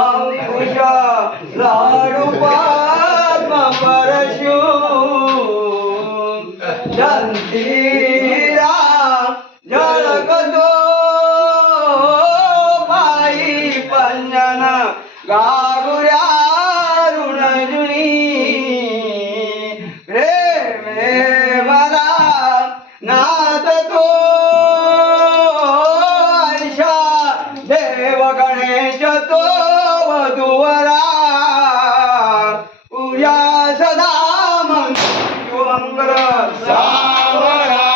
Oh, love मंगल सावरा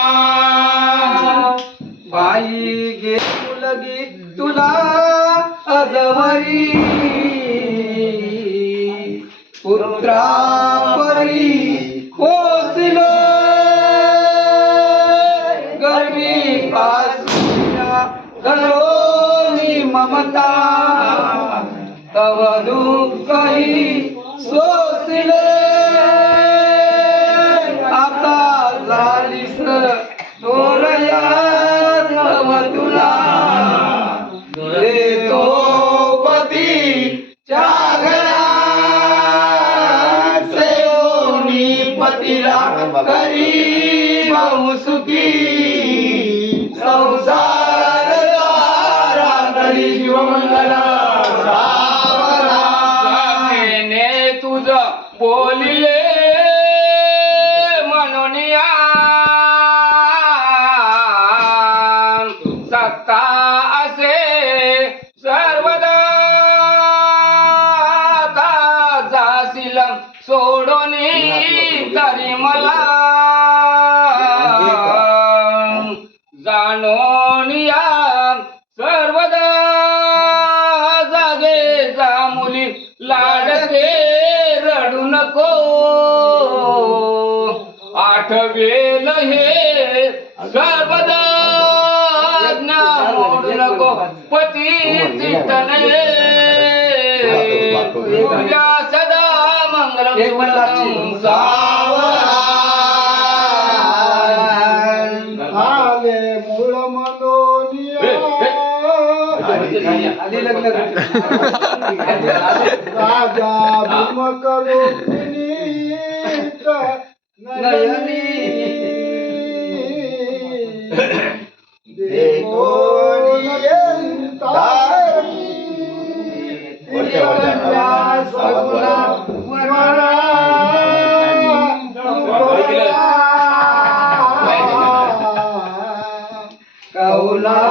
बाई गे मुलगी तुला अजवरी पुत्रा परी पोचलो. गर्वी पासूया गलोनी ममता. तव दुःखही सोसले. सेवनी करी सुखी संसार तारा करी शिवमंगला सावरा. तुझ बोलिले मला जाणून या सर्वदा जागे जा मुली लाडके रडू नको. आठवेल हे सर्वदा मोडू नको. पती तनये तुझ्या सदा मंगल एक मनोनिया आधी लग्न राजा भीम करो विनीत नयनी कौलारण्या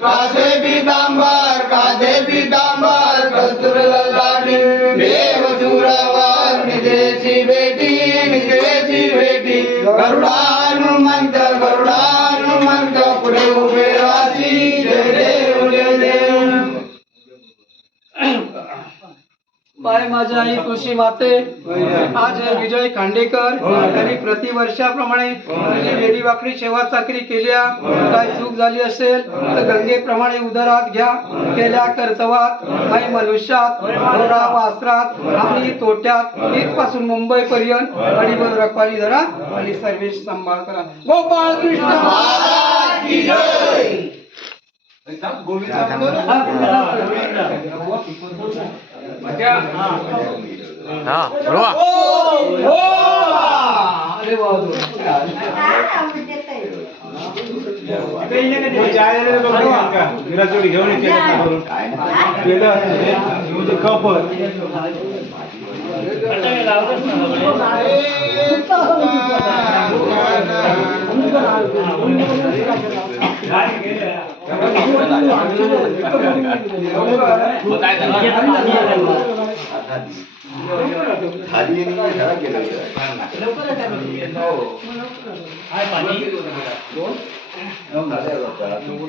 কাছে বিদাম্বা माझ्या आई तुळशी माते. आज विजय खांडेकर यांनी प्रतिवर्षाप्रमाणे तुझी वेडी वाकडी सेवा चाकरी केल्या. काय चूक झाली असेल तर गंगेप्रमाणे उदरात घ्या. केल्या कर्तवात काही मनुष्यात घोडा वासरात आणि तोट्यात. इथपासून मुंबई पर्यंत अडीभर रखवाली धरा. आणि सर्वेश सांभाळ करा. गोपाळ कृष्ण अरे वा विराजोडी घेऊन येते केलं म्हणजे कपल मग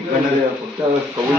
ಕನ್ನಡ ಪುಟ್ಟ ಕವಿ